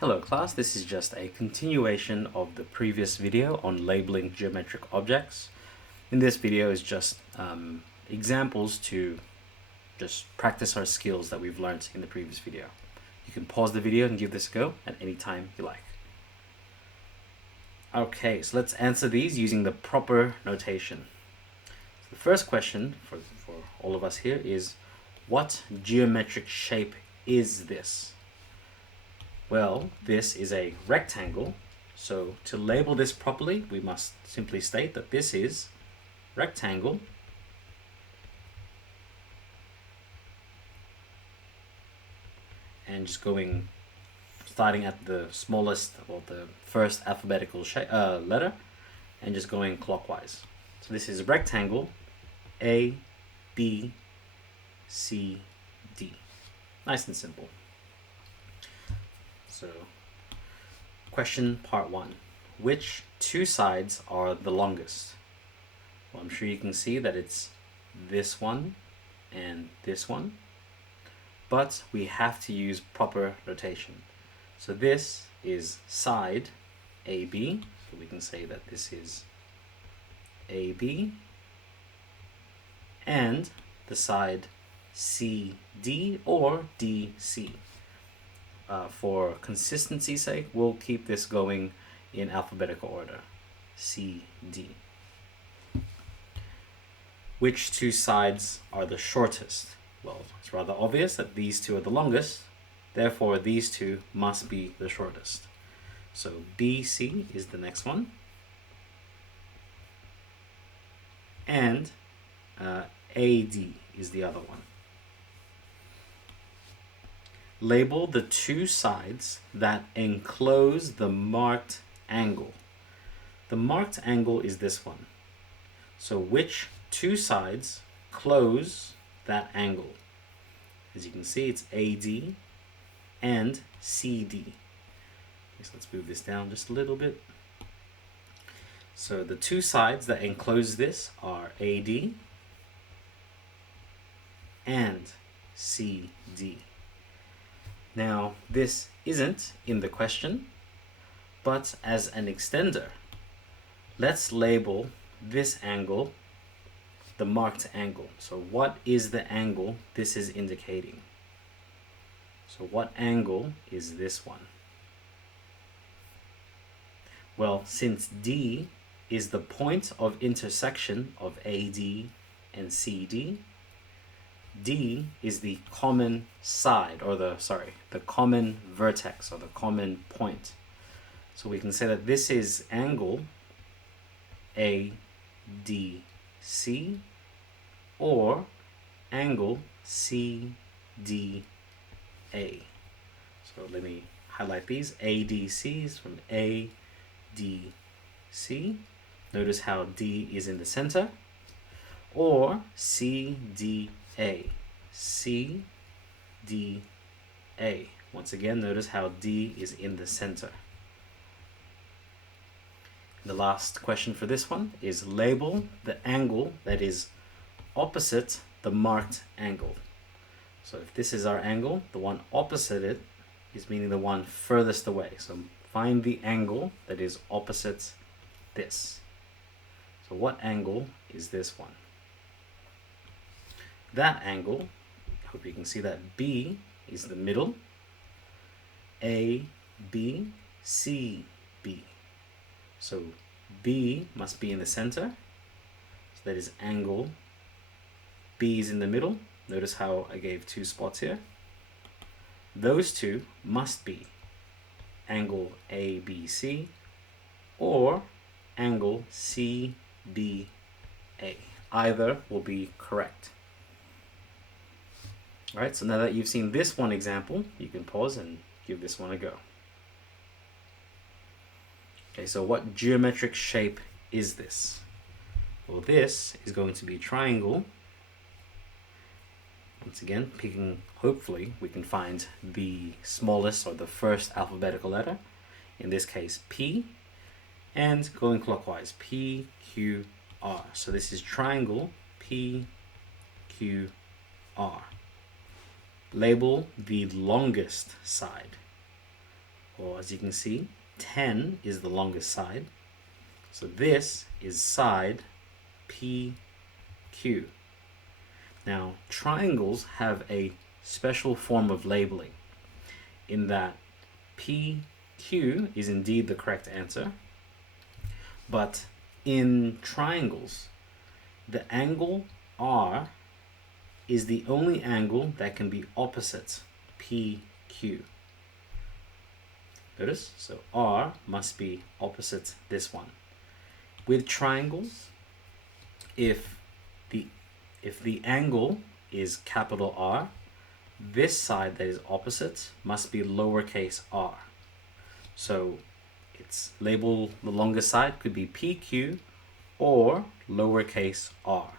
Hello class, this is just a continuation of the previous video on labeling geometric objects. In this video is just examples to just practice our skills that we've learned in the previous video. You can pause the video and give this a go at any time you like. Okay, so let's answer these using the proper notation. So the first question for all of us here is, what geometric shape is this? Well, this is a rectangle, so to label this properly, we must simply state that this is rectangle and just starting at the smallest or the first alphabetical letter and just going clockwise. So this is rectangle A, B, C, D. Nice and simple. So, question part 1. Which two sides are the longest? Well, I'm sure you can see that it's this one and this one, but we have to use proper notation. So this is side AB, so we can say that this is AB, and the side CD or DC. For consistency's sake, we'll keep this going in alphabetical order. C, D. Which two sides are the shortest? Well, it's rather obvious that these two are the longest, therefore these two must be the shortest. So BC is the next one, and AD is the other one. Label the two sides that enclose the marked angle. The marked angle is this one. So which two sides close that angle? As you can see, it's AD and CD. So let's move this down just a little bit. So the two sides that enclose this are AD and CD. Now, this isn't in the question, but as an extender, let's label this angle the marked angle. So what is the angle this is indicating? So what angle is this one? Well, since D is the point of intersection of AD and CD, D is the common side, or the common vertex, or the common point. So we can say that this is angle ADC or angle CDA. So let me highlight these. ADCs from ADC. Notice how D is in the center. Or CDA. CDA. Once again, notice how D is in the center. The last question for this one is label the angle that is opposite the marked angle. So if this is our angle, the one opposite it is meaning the one furthest away. So find the angle that is opposite this. So what angle is this one? That angle, I hope you can see that B is the middle, A, B, C, B. So B must be in the center, so that is angle. B is in the middle. Notice how I gave two spots here. Those two must be angle ABC or angle CBA. Either will be correct. Alright, so now that you've seen this one example, you can pause and give this one a go. Okay, so what geometric shape is this? Well, this is going to be triangle. Once again, hopefully we can find the smallest or the first alphabetical letter, in this case P, and going clockwise, P, Q, R. So this is triangle P, Q, R. Label the longest side. or as you can see, 10 is the longest side. So this is side PQ. Now, triangles have a special form of labeling in that PQ is indeed the correct answer, but in triangles, the angle R is the only angle that can be opposite PQ. Notice, so R must be opposite this one. With triangles, if the angle is capital R, this side that is opposite must be lowercase r. So it's labeled, the longest side could be PQ or lowercase r.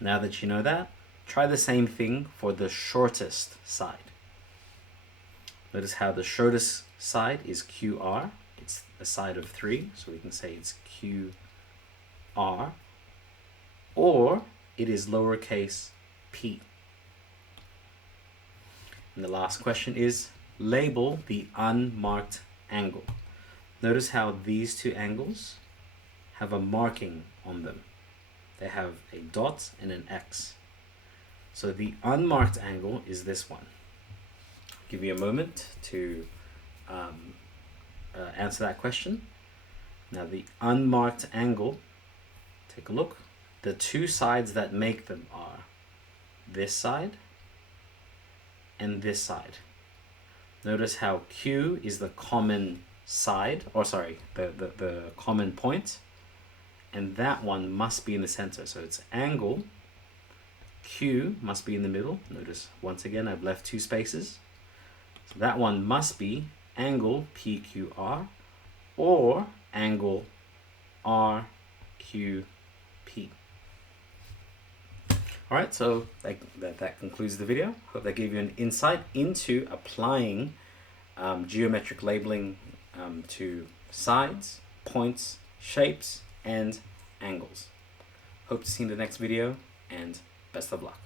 Now that you know that, try the same thing for the shortest side. Notice how the shortest side is QR. It's a side of 3, so we can say it's QR. Or it is lowercase p. And the last question is, label the unmarked angle. Notice how these two angles have a marking on them. They have a dot and an X. So the unmarked angle is this one. I'll give you a moment to answer that question. Now the unmarked angle, take a look. The two sides that make them are this side and this side. Notice how Q is the common side, or sorry, the common point, and that one must be in the center. So it's angle Q must be in the middle. Notice once again I've left 2 spaces. So that one must be angle PQR or angle RQP. Alright, so that concludes the video. Hope that gave you an insight into applying geometric labeling to sides, points, shapes, and angles. Hope to see you in the next video, and best of luck.